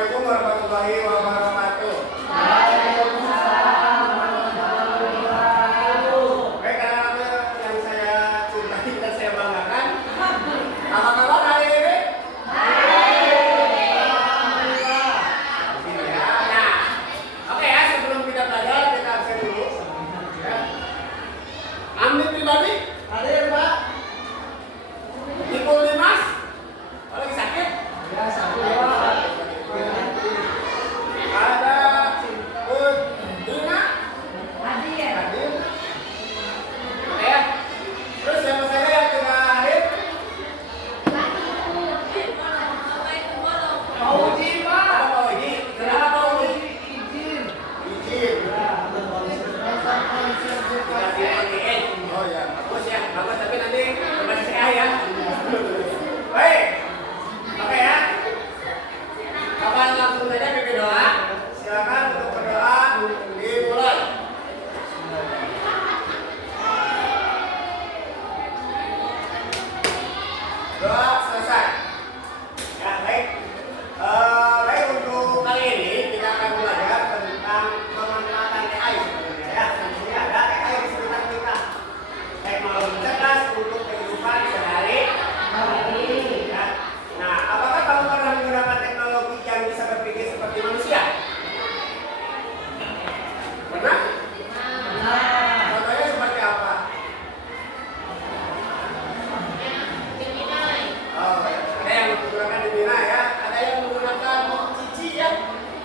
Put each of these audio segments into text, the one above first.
Assalamualaikum warahmatullahi wabarakatuh. Waalaikumsalam warahmatullahi wabarakatuh. Baik, anak-anak yang saya cintai dan saya banggakan, apa kabar hari ini? Alhamdulillah. Nah, oke ya, sebelum kita belajar kita absen dulu. Ya. Ambil pribadi, Hadir, Pak. Ibu Dimas, oh, lagi sakit? Ya, satu, Pak. Ada Dina, Hadir. hadir. Ya. Terus siapa saja yang tidak hadir? Pak Uji, Pak. Ada Pak Widi. Kenapa Pak Widi? Izin. Izin. Ya, ada polisi. Oh ya, bagus ya, bagus, tapi nanti kembali saya ya. Baik, oke ya. Kapan langsung saja pimpin doa. Silakan untuk berdoa dimulai. Doa selesai. Ya baik. Baik, untuk kali ini kita akan belajar tentang pemanfaatan AI sebenarnya ya. Di sini ada AI di sekitar kita. Teknologi cerdas untuk kehidupan sehari-hari. Ya. Nah, apakah kamu pernah menggunakan teknologi yang bisa berpikir seperti manusia? Pernah? Contohnya seperti apa? Oh, ada yang menggunakan Gemini ya, ada yang menggunakan Cici ya.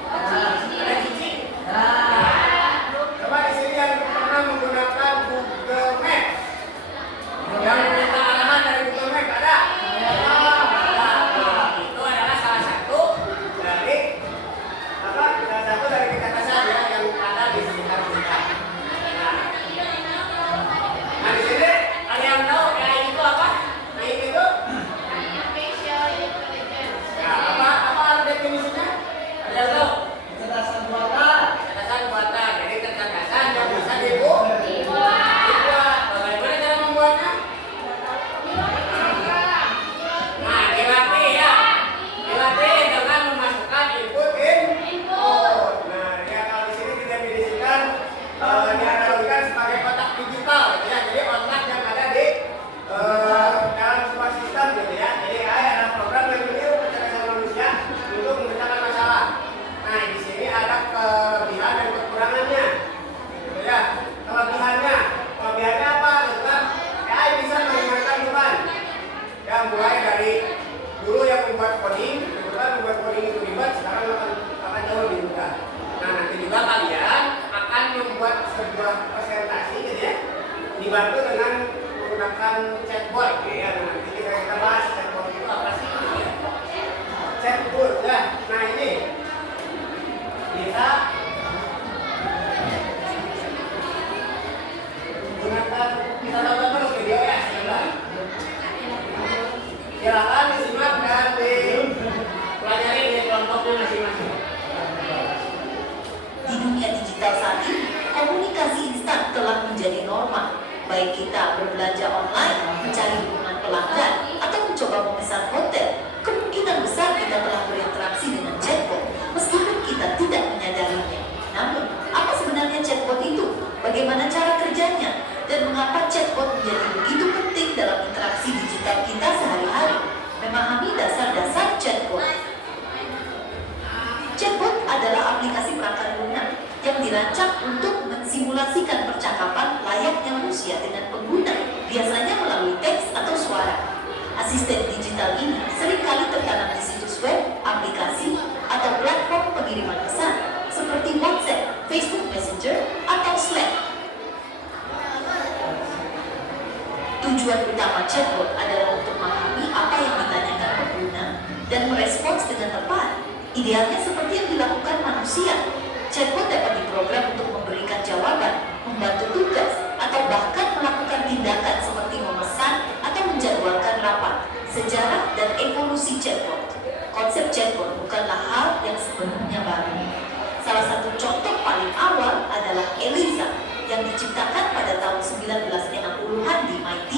Ada Cici. Coba di sini yang pernah menggunakan Google Maps. Yang meminta arahan dari Google Maps ada? Nah, itu adalah salah satu dari kecerdasan ya yang ada di sekitar kita. Nah, di sini ada yang tahu AI itu apa? AI itu? Ya, apa definisinya? Ada yang tahu? Kecerdasan buatan. Kecerdasan buatan. Jadi kecerdasan yang bisa dibuat. Bagaimana cara membuatnya? Nah, dilatih ya. Dilatih dengan memasukkan input. Nah, ya kalau di sini didefinisikan dianalogikan sebagai otak digital gitu ya. Jadi otak yang ada di dalam sebuah sistem gitu ya. Jadi AI adalah program yang meniru kecerdasan manusia untuk memecahkan masalah. Nah, di sini ada kelebihan dan kekurangannya. Gitu ya. Kelebihannya apa? Gitu kan? AI bisa meringankan beban. Ya, mulai dari dulu yang membuat coding, kebetulan membuat coding itu ribet, sekarang akan jauh lebih mudah. Nah, nanti juga kalian akan membuat sebuah presentasi gitu ya, dibantu dengan menggunakan chatbot gitu ya. Nah, nanti kita bahas chatbot itu apa sih gitu ya. Chatbot ya. Nah, ini kita menggunakan, kita tonton dulu video ya sebentar. Silakan disimak dan dipelajari di kelompoknya masing-masing. Di dunia digital saat ini, komunikasi instan telah menjadi norma. Baik kita berbelanja online, mencari hubungan pelanggan, atau mencoba memesan hotel, kemungkinan besar kita telah berinteraksi dengan chatbot, meskipun kita tidak menyadarinya. Namun, apa sebenarnya chatbot itu? Bagaimana cara kerjanya? Dan mengapa chatbot menjadi begitu penting dalam interaksi digital kita sehari-hari? Memahami dasar-dasar chatbot. Chatbot adalah aplikasi perangkat lunak yang dirancang untuk mensimulasikan percakapan layaknya manusia dengan pengguna, biasanya melalui teks atau suara. Asisten digital ini seringkali tertanam di situs web, aplikasi, atau platform pengiriman pesan seperti WhatsApp, Facebook Messenger, atau Slack. Tujuan utama chatbot adalah untuk memahami apa yang ditanyakan pengguna dan merespons dengan tepat, idealnya seperti yang dilakukan manusia. Chatbot dapat diprogram untuk memberikan jawaban, membantu tugas, atau bahkan melakukan tindakan seperti memesan atau menjadwalkan rapat. Sejarah dan evolusi chatbot. Konsep chatbot bukanlah hal yang sebenarnya baru. Salah satu contoh paling awal adalah Eliza yang diciptakan pada tahun 1960-an di MIT.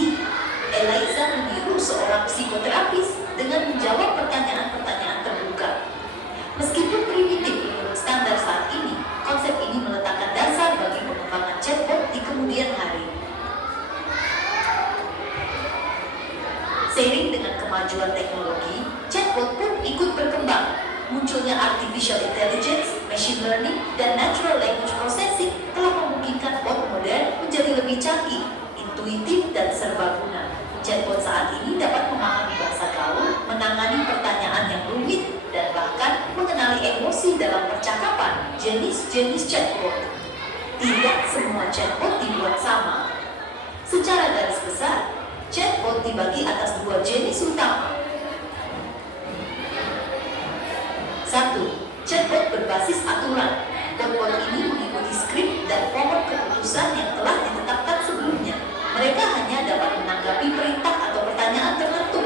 Eliza meniru seorang psikoterapis dengan menjawab pertanyaan-pertanyaan terbuka. Meskipun munculnya artificial intelligence, machine learning, dan natural language processing telah memungkinkan bot modern menjadi lebih canggih, intuitif, dan serbaguna. Chatbot saat ini dapat memahami bahasa gaul, menangani pertanyaan yang rumit, dan bahkan mengenali emosi dalam percakapan. Jenis-jenis chatbot. Tidak semua chatbot dibuat sama. Secara garis besar, chatbot dibagi atas dua jenis utama. 1. Chatbot berbasis aturan. Bot-bot ini mengikuti skrip dan pokok keputusan yang telah ditetapkan sebelumnya. Mereka hanya dapat menanggapi perintah atau pertanyaan tertentu.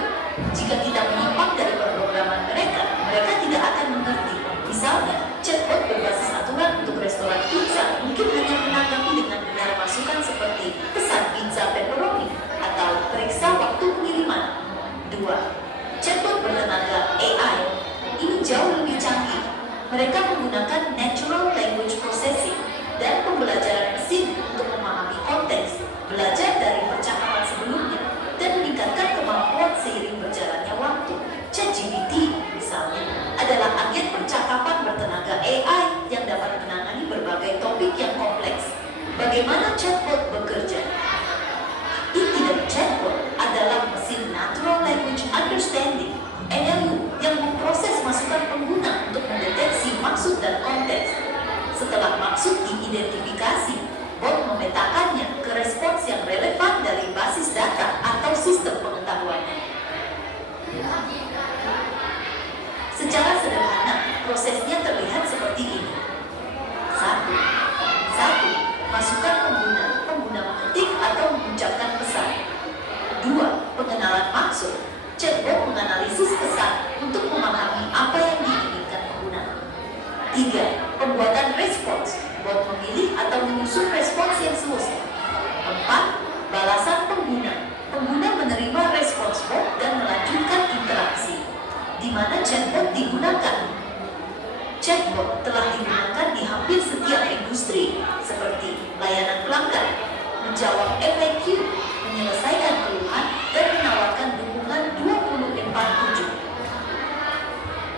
Jika kita menyimpang dari pemrograman mereka, mereka tidak akan mengerti. Misalnya, chatbot berbasis aturan untuk restoran pizza mungkin hanya menanggapi dengan benar masukan seperti pesan pizza pepperoni atau periksa waktu pengiriman. 2. Chatbot bertenaga AI. Ini jauh lebih canggih. Mereka menggunakan natural language processing dan pembelajaran mesin untuk memahami konteks, belajar dari percakapan sebelumnya, dan meningkatkan kemampuan seiring berjalannya waktu. ChatGPT, misalnya, adalah agen percakapan bertenaga AI yang dapat menangani berbagai topik yang kompleks. Bagaimana chatbot bekerja? Inti dari chatbot adalah mesin Natural Language Understanding (NLU) yang memproses masukan pengguna untuk mendeteksi maksud dan konteks. Setelah maksud diidentifikasi, bot memetakannya ke respons yang relevan dari basis data atau sistem pengetahuannya. Secara sederhana, prosesnya terlihat seperti ini. 1. Masukan pengguna mengetik atau mengucapkan pesan. 2. Pengenalan maksud. Chatbot menganalisis pesan untuk memahami apa yang diinginkan pengguna. 3. Pembuatan respons. Bot memilih atau menyusun respons yang semesta. 4. Balasan pengguna. Pengguna menerima respons bot dan melanjutkan interaksi. Di mana chatbot digunakan? Chatbot telah digunakan di hampir setiap industri, seperti layanan pelanggan, menjawab FAQ, menyelesaikan keluhan, dan menawarkan dukungan 24/7.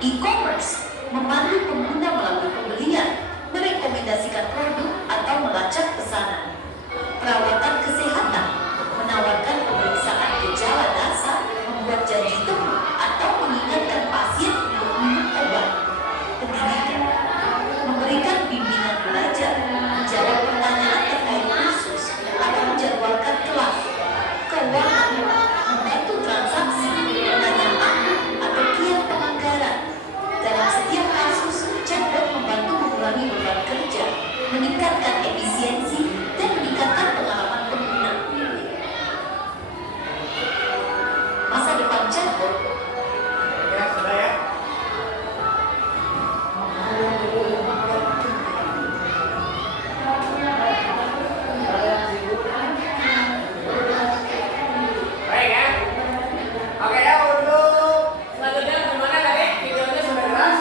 E-commerce memandu pengguna melalui pembelian, merekomendasikan produk atau melacak pesanan. Perawatan kesehatan menawarkan pemeriksaan gejala dasar, membuat janji temu, atau mengingatkan pasien untuk minum obat. Pendidikan memberikan bimbingan belajar, menjawab pertanyaan terkait kursus, atau menjadwalkan kelas. Keuangan membantu transaksi, pendanaan, atau kiat penganggaran. Dalam setiap kasus, chatbot membantu mengurangi beban kerja, meningkatkan efisiensi, dan meningkatkan pengalaman pengguna. Masa depan chatbot. Ya, sudah ya. Baik ya. Oke ya, untuk selanjutnya gimana tadi? Videonya sudah jelas?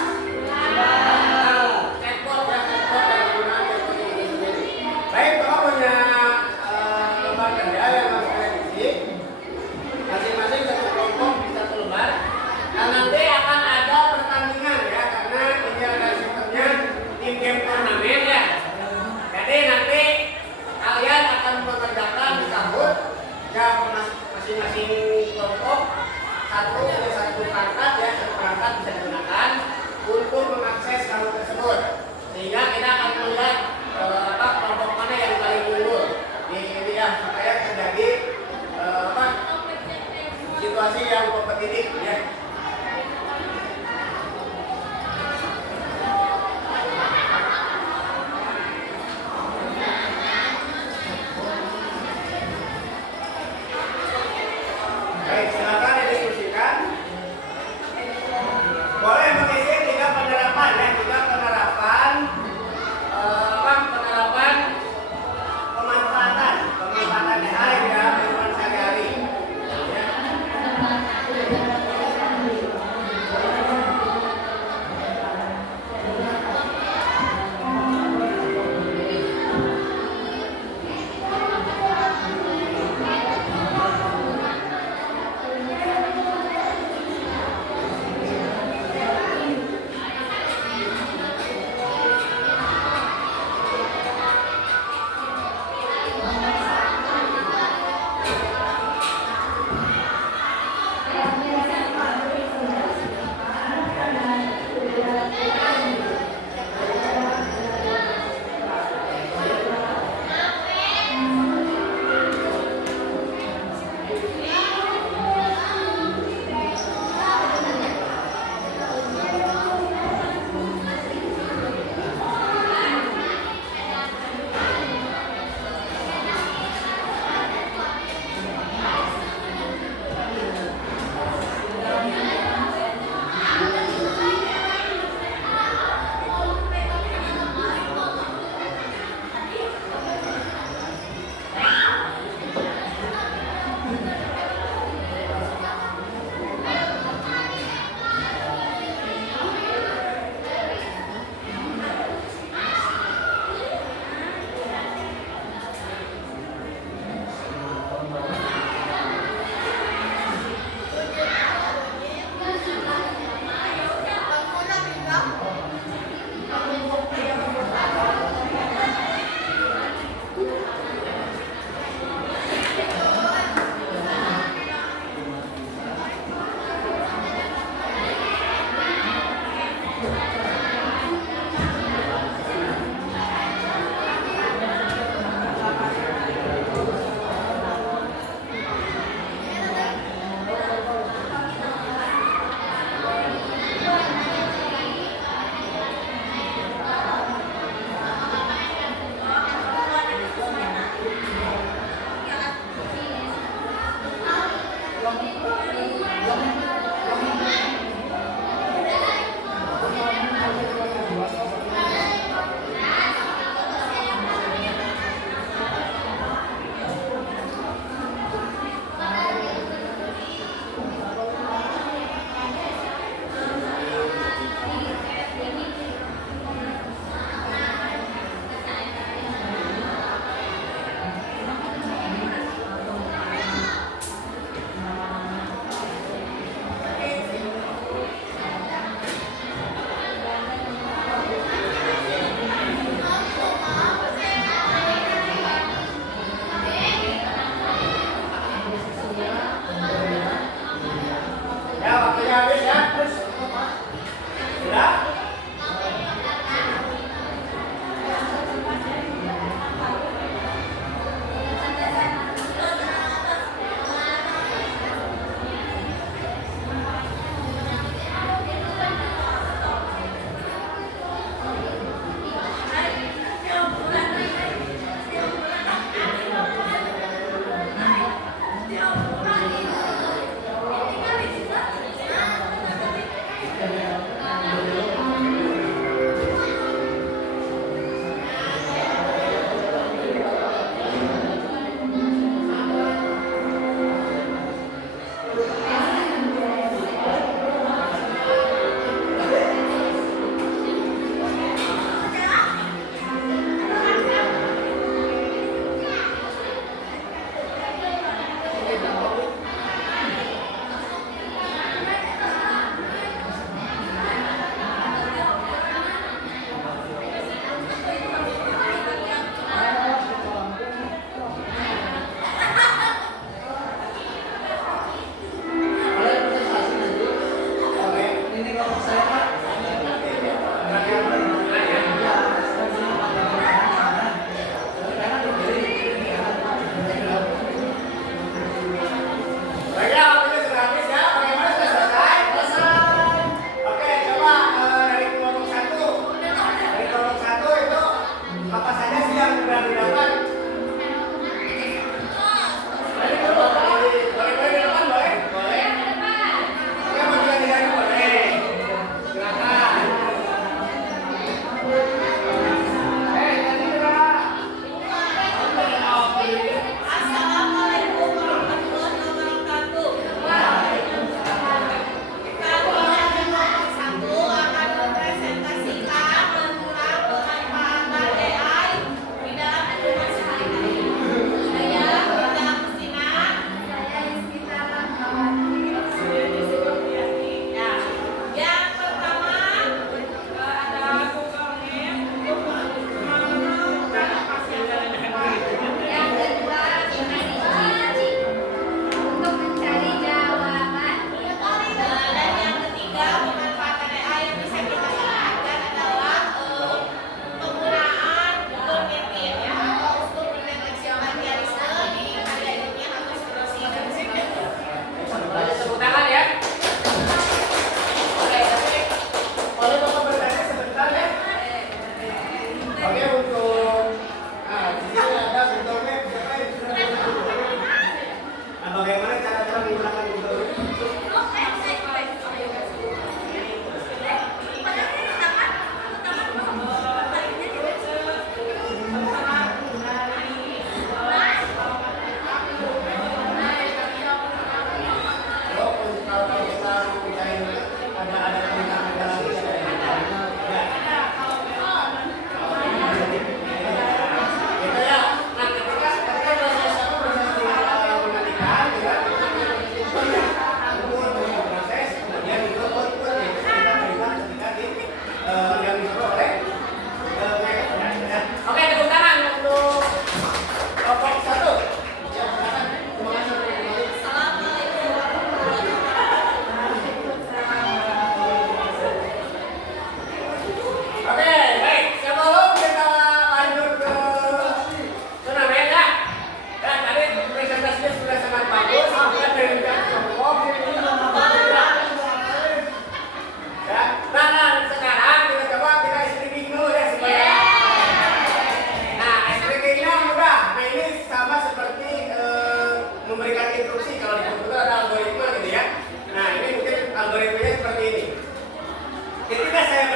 Chatbot ya, chatbot dan penggunaan chatbot ini sendiri. Baik, Bapak punya lembar kerja yang harus kalian isi. Masing-masing satu kelompok di satu lembar. Dan nanti akan ada pertandingan ya, karena ini ada sistemnya tim game turnamen ya. Jadi nanti kalian akan mengerjakan sahur ya, masing-masing kelompok satu perangkat ya, satu perangkat bisa digunakan untuk mengakses sahur tersebut. Sehingga kita akan melihat kelompok mana yang paling unggul di sini ya, supaya terjadi situasi yang kompetitif ya. Baik, silakan didiskusikan. Boleh mengisi 3 penerapan ya, 3 penerapan penerapan pemanfaatan AI dalam kehidupan sehari-hari. Ya.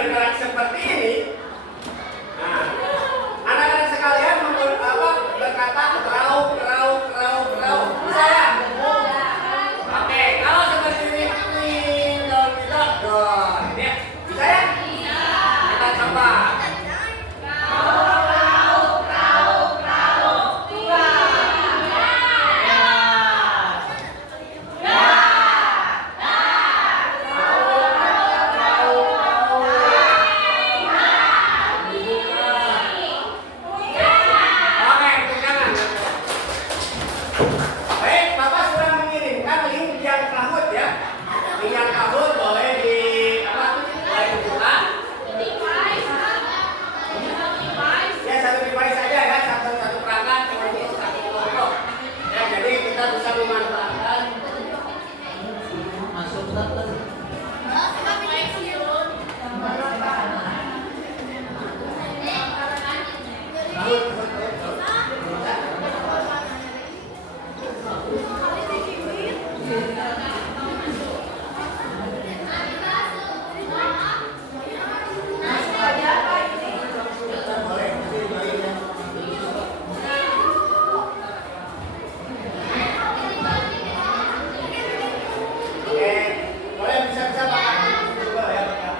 gerak seperti ini, nah, anak-anak sekalian berkata raup. Bisa ya? Oke, kalau seperti ini, ini bisa ya? Kita coba. Oke, tepuk tangan. Baik, Bapak sudah mengirimkan link yang kahut ya. Link yang kahut boleh dibuka. Ya, satu device saja ya, satu perangkat untuk satu kelompok. Ya, jadi kita bisa memanfaatkan. Masuk daftar. Oke, boleh bisa-bisa Pak. Coba ya, Pak.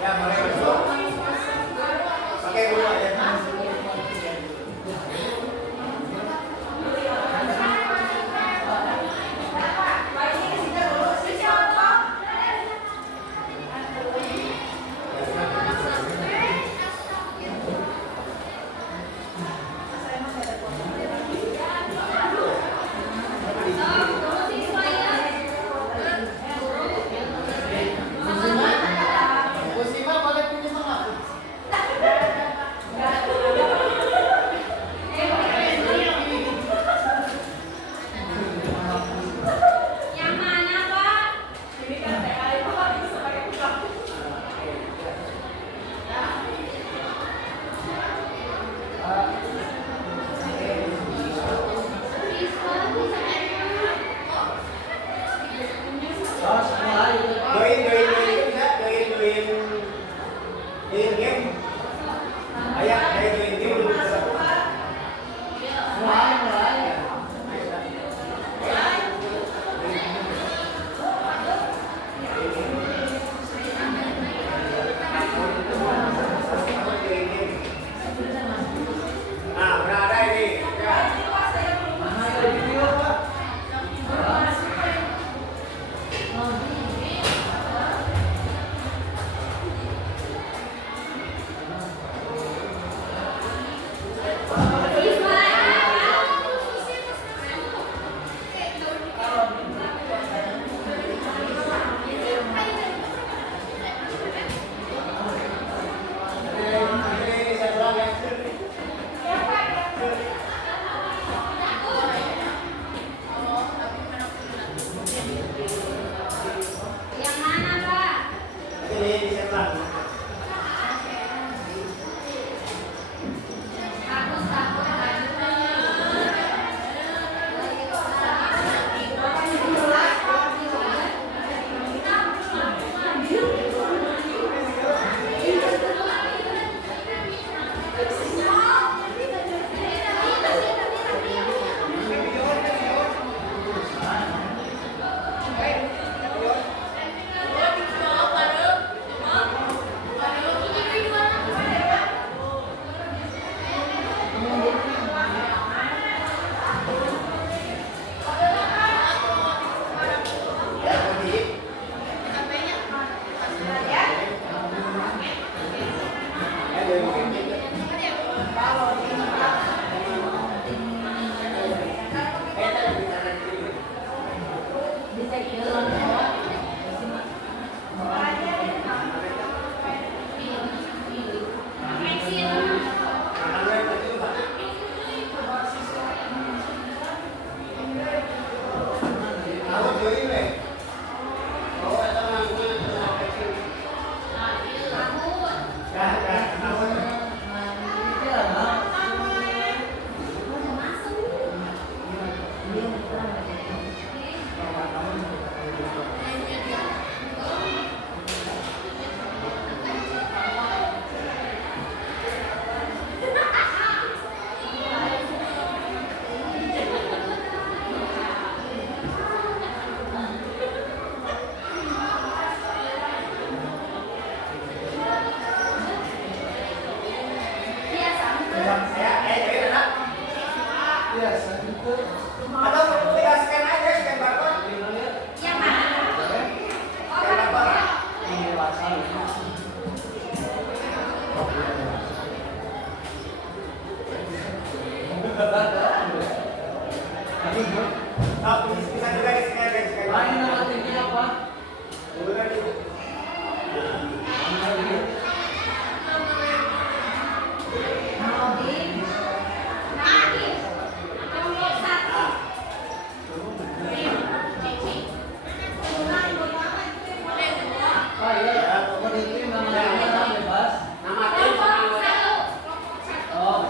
Ya, boleh masuk. Pakai dulu aja. Musima boleh pinjam aku. Yang mana, Pak? Ini kan TKI, Pak, bisa pakai pusat. Terus mulai. Join bisa, join game. Ayo join game dulu. Mulai. Nah, udah ada ini. Ya. Mana ada video, Pak? Ini saya ulang ya. Yang mana, Pak? Ini saya ulang. Pak, iya. Pokoknya itu yang namanya bebas. Nama tim sama anggota. Oh,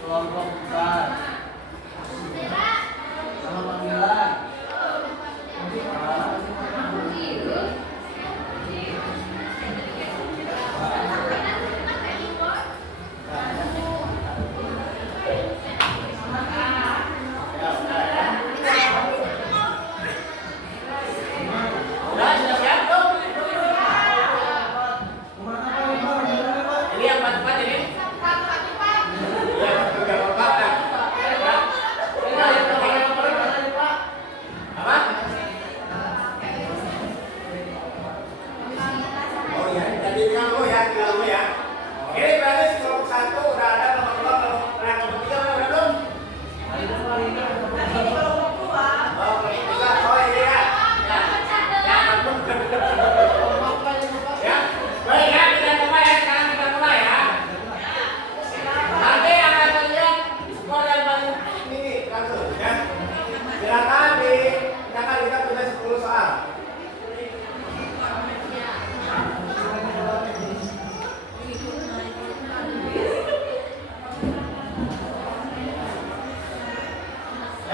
kelompok 4. Nama panggilan. Udah, sudah siap belum? Ini yang 4 ini? Iya, udah apa kan? Apa? Oh ya, jadi bilang dulu ya, Ini berarti kelompok 1 udah ada kelompok 2, kelompok 3 udah belum? Oh, kelompok 3, oh ini ya. Ya, baik ya, kita mulai ya, sekarang kita mulai ya. Nanti akan terlihat skor yang paling tinggi langsung ya. Silakan kita punya 10 soal.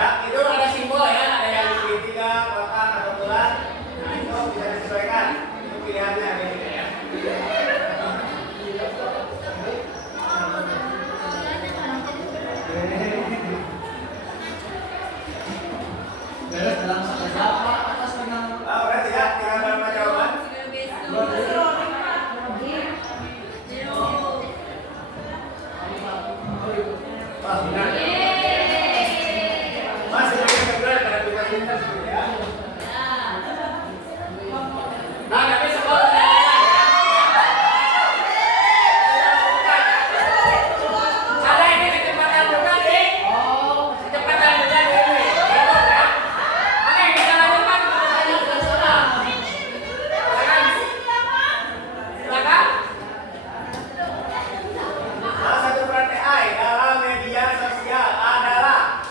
Ya, itu ada simbol ya, ada yang segitiga, kotak atau bulat. Nah, itu bisa disesuaikan. Itu pilihannya ada gitu ya. Beres dalam siapa atas menang. Oh, udah tidak, tinggal berapa jawaban? Wah, benar. Masih banyak kebetulan pada pintas-pintas gitu ya. Nah, tapi sekolah ada ini kecepatan juga nih. Kecepatan juga nih. Ini ya. Oke, kita lanjutkan ke pertanyaan personal. Silakan. Salah satu peran AI dalam media sosial adalah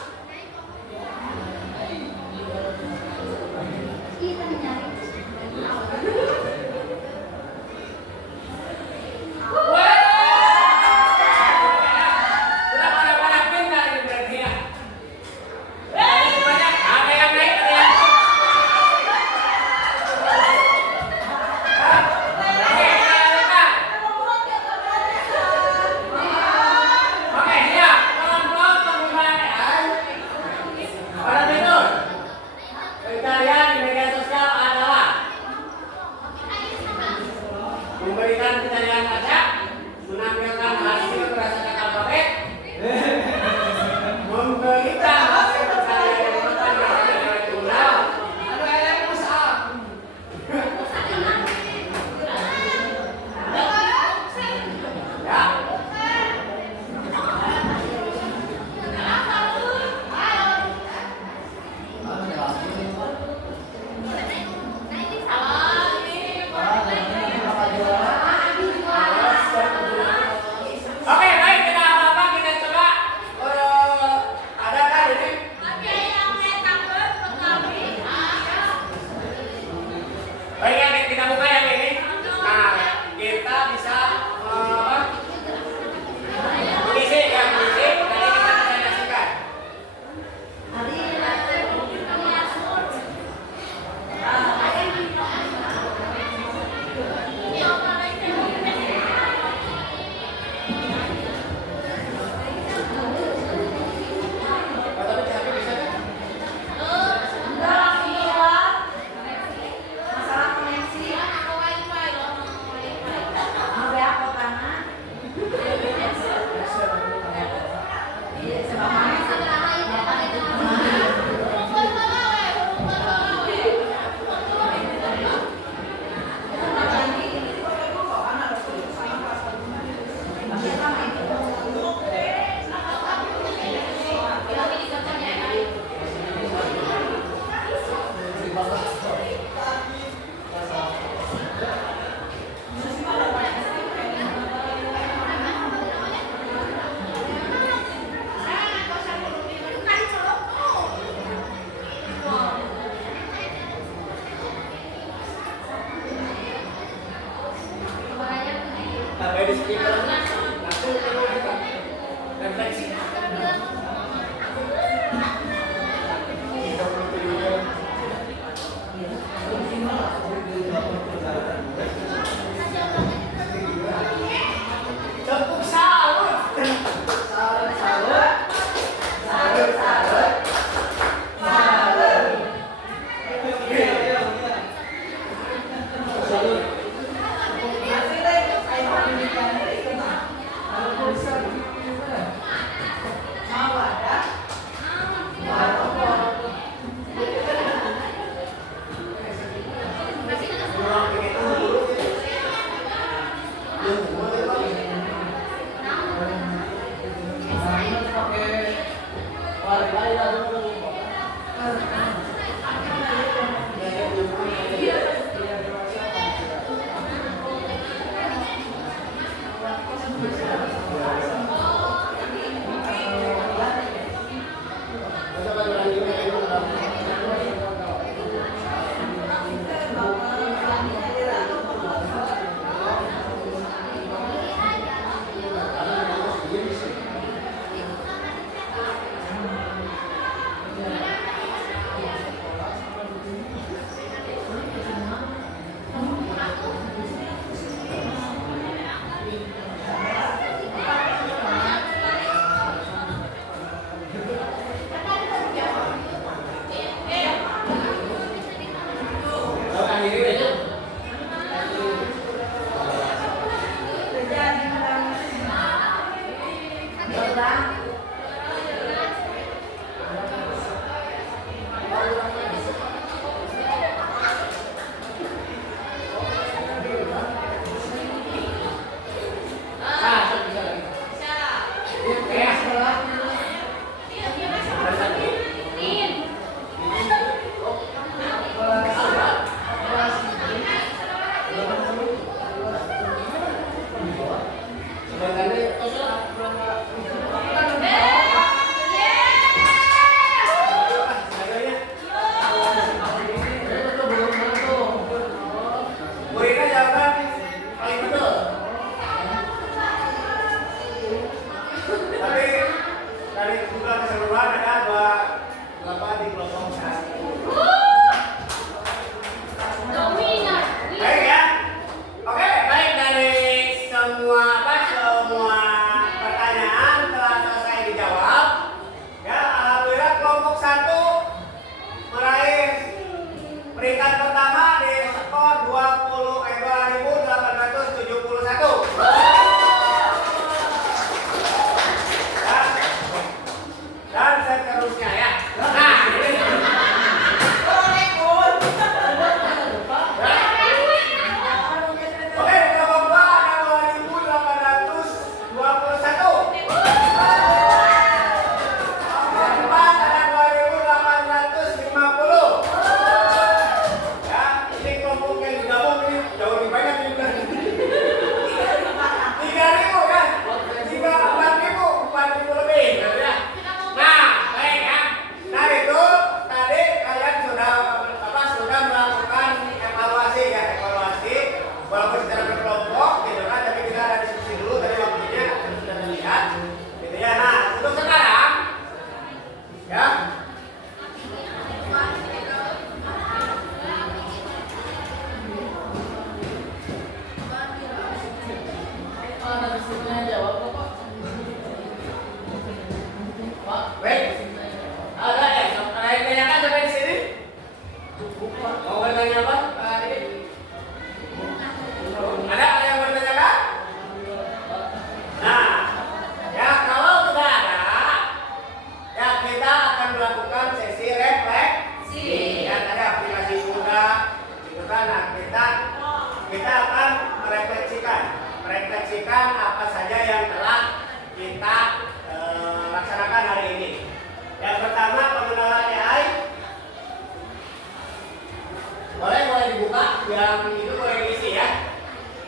yang itu boleh diisi ya.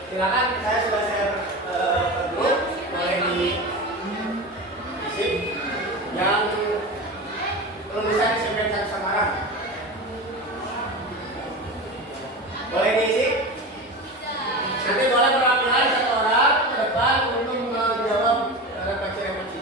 Silakan, saya sudah share grup, boleh diisi. Yang lulusan SMP 1 Samarang boleh diisi. Nanti boleh perwakilan satu orang ke depan untuk menjawab refleksi-refleksi.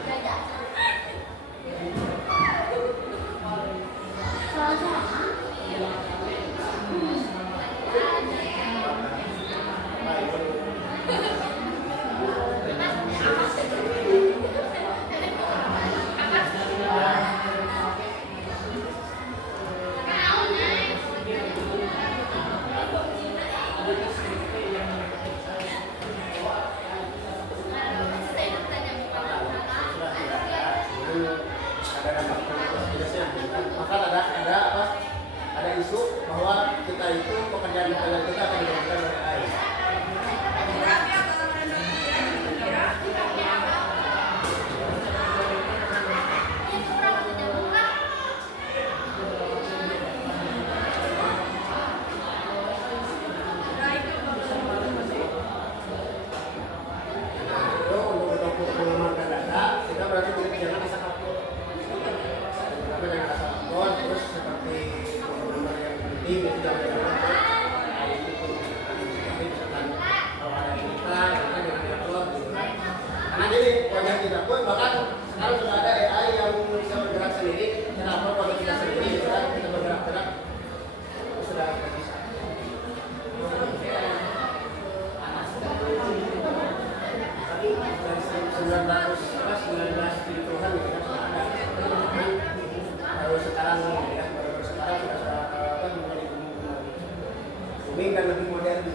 Ada isu bahwa kita itu pekerjaan kita akan dilakukan oleh AI. Untuk mengamankan data, kita berarti jangan asal upload. Jangan asal upload, terus seperti nomor yang penting itu jangan diupload. Tapi misalkan kalau ada yang kita, jangan diupload. Karena jadi wajar tidak pun, bahkan sekarang sudah ada AI yang bisa bergerak sendiri, kita upload foto kita sendiri, kita bergerak-gerak, itu sudah bisa. Dari 19 puluhan gitu kan sudah ada. Baru sekarang ya, baru sekarang sudah mulai booming dan lebih modern.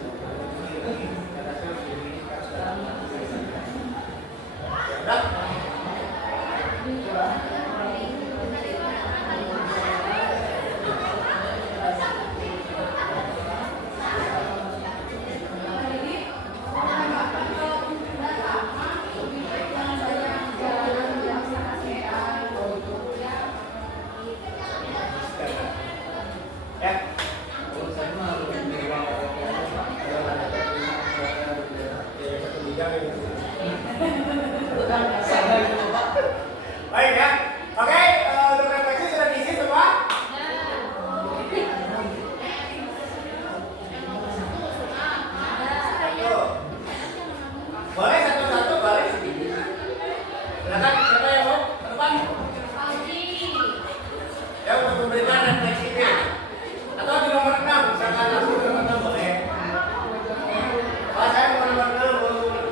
Baik ya, oke, untuk refleksi sudah diisi semua? Boleh satu-satu, boleh. Silakan, siapa yang mau ke depan? Ya, untuk memberikan refleksinya. Atau di nomor 6, misalkan langsung di nomor 6 boleh. Pak, saya mau nomor 6, mau nomor 2.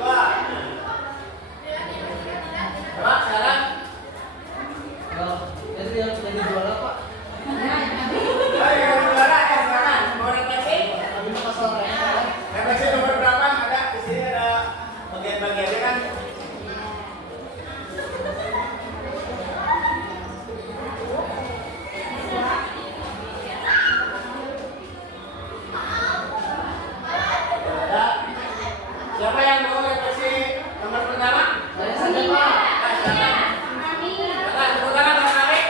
Pak, sekarang. Jadi yang jadi juara Pak. Oh, yang juara ya, silakan. Mau refleksi? Refleksi nomor berapa? Ada di sini ada bagian-bagiannya kan? Ada. Siapa yang mau refleksi nomor pertama? Saya saja Pak. Nah, silakan. Silakan, tepuk tangan Bang Ali.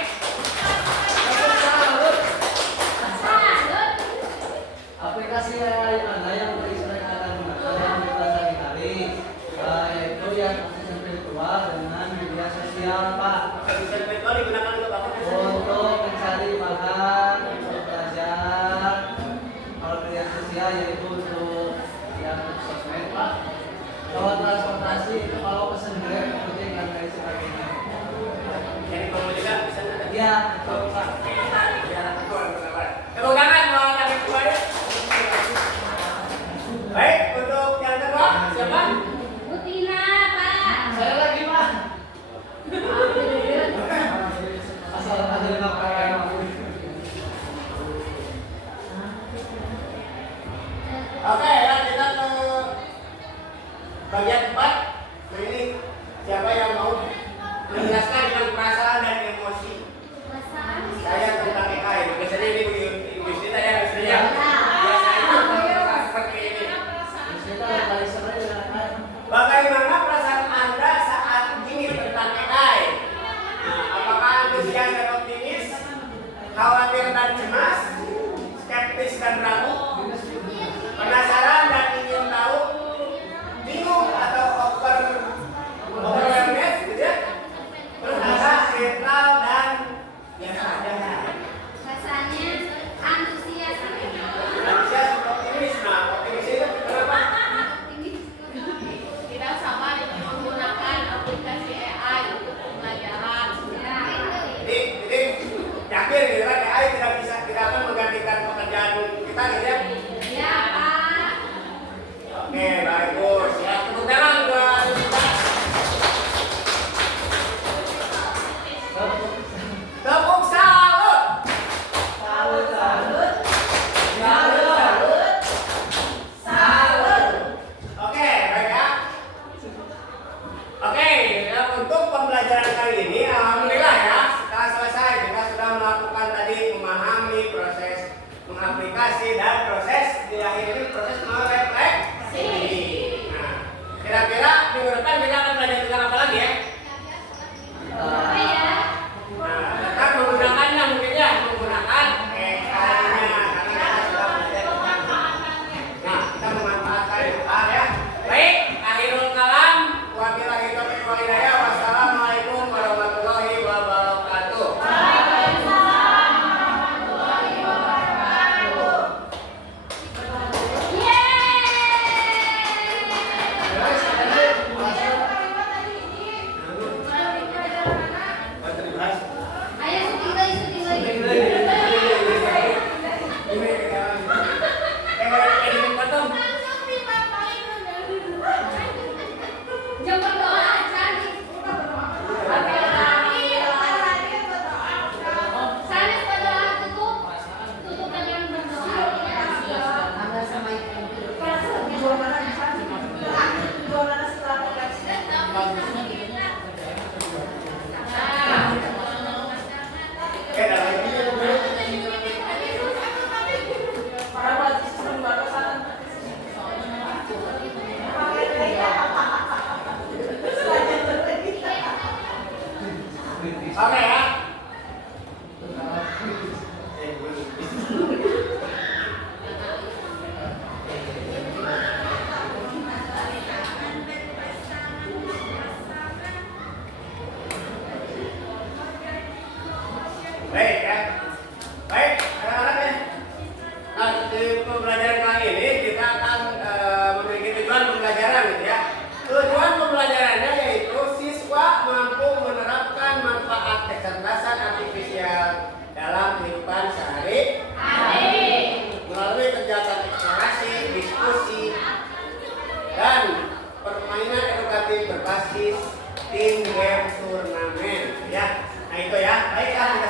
Aplikasi AI mana yang sering akan gunakan yang kita sehari-hari, yaitu yang asisten virtual dengan media sosial Pak. Asisten virtual digunakan untuk apa? Untuk mencari bahan, untuk belajar. Kalau media sosial yaitu untuk yang sosmed Pak. Kalau transportasi itu kalau pesen Grab, ojek dan lain sebagainya. Jadi kamu juga bisa ada. Iya, betul Pak. Tepuk tangan mau yang kedua ya. Baik, untuk yang kedua siapa? Butina, Pak. Saya lagi Pak. Asal ada lima PKM. Oke, ya kita ke bagian 4. Nah, ini siapa yang mau menjelaskan dengan perasaan dan emosi saya tentang AI? Biasanya ini Bu Yusita ya, biasanya. Biasanya seperti ini. Kita kali sore dengan AI. Bagaimana perasaan Anda saat ini tentang AI? Nah, apakah antusias dan optimis, khawatir dan cemas, skeptis dan ragu? aplikasi dan proses diakhiri proses merefleksi. Nah, kira-kira minggu depan kita akan belajar tentang apa lagi ya? Apa ya? Nah, tentang menggunakannya mungkin ya, menggunakan karena kita sudah belajar tentang. Nah, kita memanfaatkan ya. Baik, akhirul kalam. Wabillahi taufiq wal hidayah. Wassalamualaikum warahmatullahi wabarakatuh. Ayo syuting lagi. Jam berdoa aja nih. Sanes berdoa tutup dengan berdoa. Oke ya. Baik ya. Baik, anak-anak ya. Nah, di pembelajaran kali ini kita akan memiliki tujuan pembelajaran gitu ya. Tujuan pembelajarannya yaitu siswa mampu menerapkan manfaat kecerdasan artifisial dalam kehidupan sehari-hari melalui kegiatan eksplorasi, diskusi, dan permainan edukatif berbasis tim game turnamen ya. Nah itu ya, baiklah kita